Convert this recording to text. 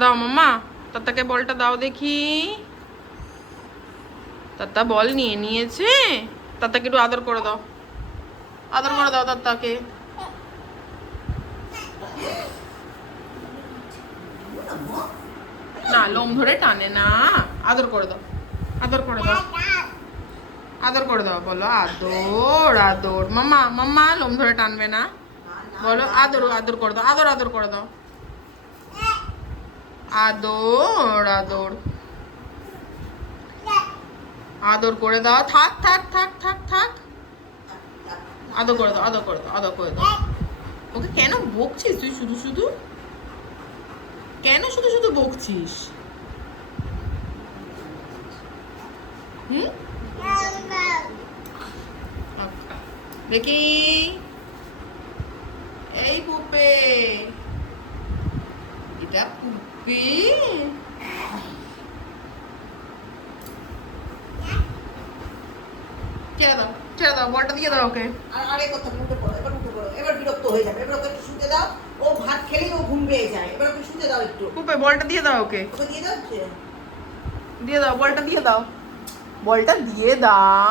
দাও মাম্মা, তাতাকে বলটা দাও দেখি। তাতা বল নিয়ে নিয়েছে। তাতাকে একটু আদর করে দাও, আদর করে দাও তাতাকে। না, লোম ধরে টানে না। আদর করে দাও, আদর করে দাও, আদর করে দাও। বলো আদর আদর। মাম্মা মাম্মা লোম ধরে টানবে না। বলো আদর আদর করে দাও, আদর আদর করে দাও, আদর আদর আদর করে দাও। থাক থাক থাক থাক থাক, আদর করে দাও, আদর করে দাও, আদর করে দাও। ওকে কেন বকছিস তুই শুধু শুধু? কেন শুধু শুধু বকছিস? হুম, দেখি এই পুপে, এটা পুপি। ছেড়ে দাও, ছেড়ে দাও, বলটা দিয়ে দাও ওকে। আরে কথা উঠে পড়ো, এবার উঠে পড়ো, এবার বিরক্ত হয়ে যাবে, এবার ওকে একটু শুতে দাও। ও ভাত খেলেই ও ঘুম পেয়ে যায়, এবার ওকে শুতে দাও একটু। পুপে বলটা দিয়ে দাও ওকে, ওকে দিয়ে দাও। দিয়ে দাও, বলটা দিয়ে দাও, বলটা দিয়ে দাও।